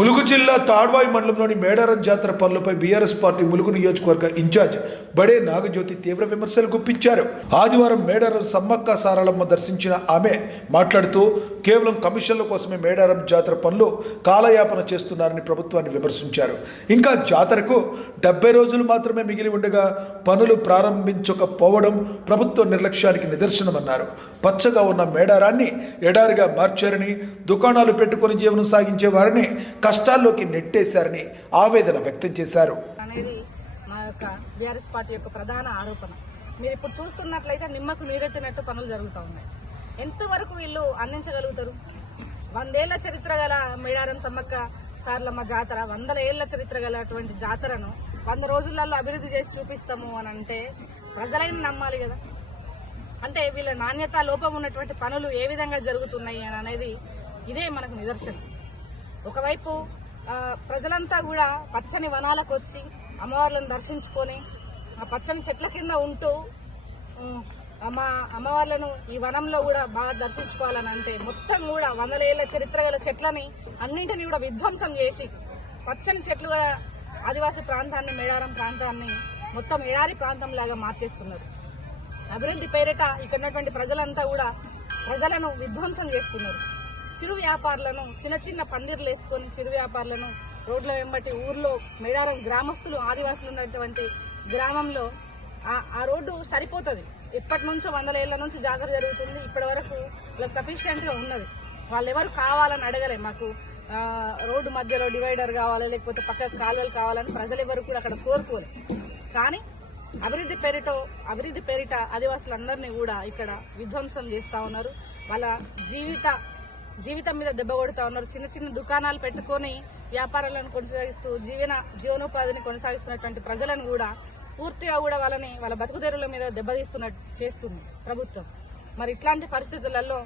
ములుగు జిల్లా తాడ్వాయి మండలంలోని మేడారం జాతర పనులపై బీఆర్ఎస్ పార్టీ ములుగు నియోజకవర్గ ఇన్ఛార్జ్ బడే నాగజ్యోతి తీవ్ర విమర్శలు గుప్పించారు. ఆదివారం మేడారం సమ్మక్క సారలమ్మ దర్శించిన ఆమె మాట్లాడుతూ కేవలం కమిషన్ల కోసమే మేడారం జాతర పనులు కాలయాపన చేస్తున్నారని ప్రభుత్వాన్ని విమర్శించారు. ఇంకా జాతరకు 70 రోజులు మాత్రమే మిగిలి ఉండగా పనులు ప్రారంభించకపోవడం ప్రభుత్వ నిర్లక్ష్యానికి నిదర్శనమన్నారు. పచ్చగా ఉన్న మేడారాన్ని ఎడారిగా మార్చారని, దుకాణాలు పెట్టుకుని జీవనం సాగించే వారిని కష్టాల్లోకి నెట్టేశారని ఆవేదన వ్యక్తం చేశారు. అనేది మా యొక్క బీఆర్ఎస్ పార్టీ యొక్క ప్రధాన ఆరోపణ. మీరు ఇప్పుడు చూస్తున్నట్లయితే నిమ్మకు నీరెత్తినట్టు పనులు జరుగుతూ ఉన్నాయి. ఎంతవరకు వీళ్ళు అందించగలుగుతారు? 100 ఏళ్ల చరిత్ర గల మేడారం సమ్మక్క సారలమ్మ జాతర, 100 ఏళ్ల చరిత్ర గలటువంటి జాతరను 100 రోజులలో అభివృద్ధి చేసి చూపిస్తాము అని అంటే ప్రజలైన నమ్మాలి కదా. అంటే వీళ్ళ నాణ్యత లోపం ఉన్నటువంటి పనులు ఏ విధంగా జరుగుతున్నాయి అని అనేది ఇదే మనకు నిదర్శనం. ఒకవైపు ప్రజలంతా కూడా పచ్చని వనాలకు వచ్చి అమ్మవార్లను దర్శించుకొని ఆ పచ్చని చెట్ల కింద ఉంటూ మా అమ్మవార్లను ఈ వనంలో కూడా బాగా దర్శించుకోవాలని అంటే మొత్తం కూడా 100 ఏళ్ల చరిత్ర గల చెట్లని అన్నింటినీ కూడా విధ్వంసం చేసి పచ్చని చెట్లు కూడా ఆదివాసీ ప్రాంతాన్ని, మేడారం ప్రాంతాన్ని మొత్తం ఎడారి ప్రాంతం లాగా మార్చేస్తున్నారు. అభివృద్ధి పేరిట ఇక్కడ ఉన్నటువంటి ప్రజలంతా కూడా ప్రజలను విధ్వంసం చేస్తున్నారు. చిరు వ్యాపారులను, చిన్న చిన్న పందిర్లు వేసుకొని చిరు వ్యాపారులను రోడ్ల వెంబటి ఊర్లో మేడారం గ్రామస్తులు, ఆదివాసులు ఉన్నటువంటి గ్రామంలో ఆ రోడ్డు సరిపోతుంది. ఎప్పటి నుంచో 100 ఏళ్ల నుంచి జాతర జరుగుతుంది. ఇప్పటి వరకు వాళ్ళకి సఫిషియెంట్ గా ఉన్నది. వాళ్ళు ఎవరు కావాలని అడగలే. మాకు రోడ్డు మధ్యలో డివైడర్ కావాలి, లేకపోతే పక్కకు కాలువలు కావాలని ప్రజలు ఎవరు కూడా అక్కడ కోరుకోరు. కానీ అభివృద్ధి పేరిట ఆదివాసులందరినీ కూడా ఇక్కడ విధ్వంసం చేస్తా ఉన్నారు. వాళ్ళ జీవితం మీద దెబ్బ కొడుతా ఉన్నారు. చిన్న చిన్న దుకాణాలు పెట్టుకొని వ్యాపారాలను కొనసాగిస్తూ జీవనోపాధిని కొనసాగిస్తున్నటువంటి ప్రజలను కూడా పూర్తిగా కూడా వాళ్ళ బతుకుదెరువుల మీద దెబ్బతీస్తున్నట్టు చేస్తుంది ప్రభుత్వం. మరి ఇట్లాంటి పరిస్థితులలో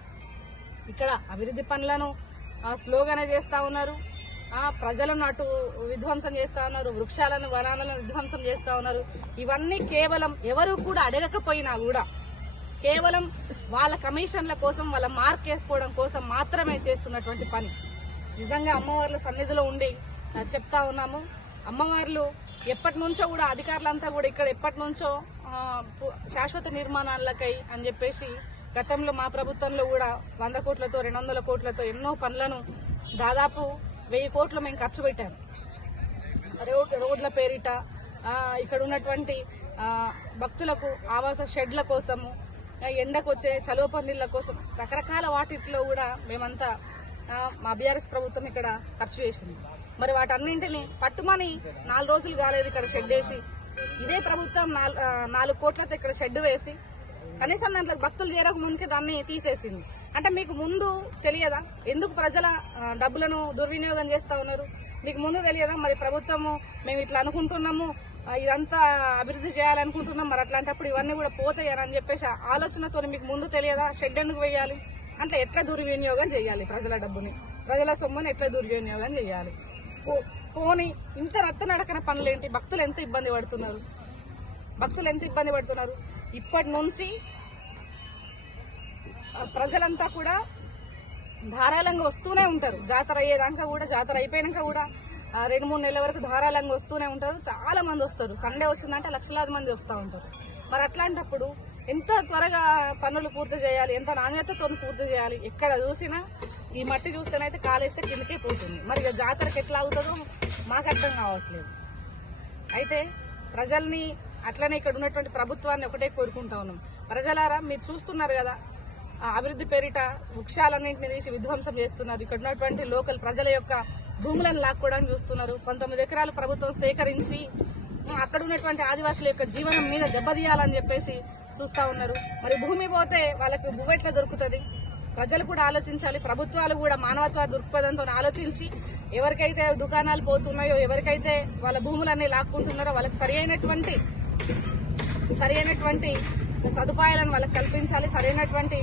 ఇక్కడ అభివృద్ధి పనులను స్లోగానే చేస్తా ఉన్నారు. ప్రజలను అటు విధ్వంసం చేస్తా ఉన్నారు, వృక్షాలను, వనాలను విధ్వంసం చేస్తా ఉన్నారు. ఇవన్నీ కేవలం ఎవరు కూడా అడగకపోయినా కూడా కేవలం వాళ్ళ కమిషన్ల కోసం, వాళ్ళ మార్క్ వేసుకోవడం కోసం మాత్రమే చేస్తున్నటువంటి పని. నిజంగా అమ్మవార్ల సన్నిధిలో ఉండి చెప్తా ఉన్నాము. అమ్మవార్లు ఎప్పటి నుంచో కూడా అధికారులంతా కూడా ఇక్కడ ఎప్పటి నుంచో శాశ్వత నిర్మాణాలకై అని చెప్పేసి గతంలో మా ప్రభుత్వంలో కూడా 100 కోట్లతో 200 కోట్లతో ఎన్నో పనులను దాదాపు 1000 కోట్లు మేము ఖర్చు పెట్టాము. రోడ్ల పేరిట, ఇక్కడ ఉన్నటువంటి భక్తులకు ఆవాస షెడ్ల కోసము, ఎండకు వచ్చే చలువ పందిళ్ల కోసం రకరకాల వాటిలో కూడా మేమంతా మా బీఆర్ఎస్ ప్రభుత్వం ఇక్కడ ఖర్చు చేసింది. మరి వాటన్నింటినీ పట్టుమని 4 రోజులు కాలేదు ఇక్కడ షెడ్ వేసి, ఇదే ప్రభుత్వం 4 కోట్లతో ఇక్కడ షెడ్ వేసి కనీసం దాంట్లో భక్తులు చేరక ముందుకే దాన్ని తీసేసింది. అంటే మీకు ముందు తెలియదా ఎందుకు ప్రజల డబ్బులను దుర్వినియోగం చేస్తా ఉన్నారు? మీకు ముందు తెలియదా? మరి ప్రభుత్వము మేము ఇట్లా అనుకుంటున్నాము, ఇదంతా అభివృద్ధి చేయాలనుకుంటున్నాం, మరి అట్లాంటప్పుడు ఇవన్నీ కూడా పోతాయి అని చెప్పేసి ఆలోచనతో మీకు ముందు తెలియదా? షెడ్ ఎందుకు వేయాలి? అంటే ఎట్లా దుర్వినియోగం చేయాలి? ప్రజల డబ్బుని, ప్రజల సొమ్ముని ఎట్లా దుర్వినియోగం చేయాలి? పోనీ ఇంత రత్తనడకన పనులేంటి? భక్తులు ఎంత ఇబ్బంది పడుతున్నారు? ఇప్పటి నుంచి ప్రజలంతా కూడా ధారాళంగా వస్తూనే ఉంటారు. జాతర అయ్యేదాకా కూడా, జాతర అయిపోయాక కూడా 2-3 నెలల వరకు ధారాళంగా వస్తూనే ఉంటారు. చాలా మంది వస్తారు. సండే వచ్చిందంటే లక్షలాది మంది వస్తూ ఉంటారు. మరి అట్లాంటప్పుడు ఎంత త్వరగా పనులు పూర్తి చేయాలి, ఎంత నాణ్యతతో పూర్తి చేయాలి? ఎక్కడ చూసినా ఈ మట్టి చూస్తేనైతే కాలేస్తే కిందకే పోతుంది. మరి జాతరకు ఎట్లా అవుతుందో మాకు అర్థం కావట్లేదు. అయితే ప్రజల్ని అట్లనే ఇక్కడ ఉన్నటువంటి ప్రభుత్వాన్ని ఒకటే కోరుకుంటా ఉన్నాం. ప్రజలారా, మీరు చూస్తున్నారు కదా, అభివృద్ధి పేరిట వృక్షాలన్నింటినీ తీసి విధ్వంసం చేస్తున్నారు. ఇక్కడ ఉన్నటువంటి లోకల్ ప్రజల యొక్క భూములను లాక్కోవడానికి చూస్తున్నారు. 19 ఎకరాలు ప్రభుత్వం సేకరించి అక్కడ ఉన్నటువంటి ఆదివాసుల యొక్క జీవనం మీద దెబ్బతీయాలని చెప్పేసి చూస్తా ఉన్నారు. మరి భూమి పోతే వాళ్ళకి భూమి ఎట్లా దొరుకుతుంది? ప్రజలు కూడా ఆలోచించాలి. ప్రభుత్వాలు కూడా మానవత్వ దృక్పథంతో ఆలోచించి ఎవరికైతే దుకాణాలు పోతున్నాయో, ఎవరికైతే వాళ్ళ భూములన్నీ లాక్కుంటున్నారో వాళ్ళకి సరైనటువంటి సదుపాయాలను వాళ్ళకి కల్పించాలి. సరైనటువంటి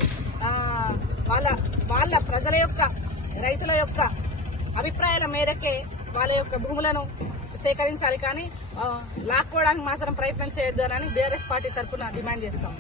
వాళ్ళ ప్రజల యొక్క, రైతుల యొక్క అభిప్రాయాల మేరకే వాళ్ళ యొక్క భూములను సేకరించాలి. కానీ లాక్కోవడానికి మాత్రం ప్రయత్నం చేయొద్దు అని బీఆర్ఎస్ పార్టీ తరఫున డిమాండ్ చేస్తాం.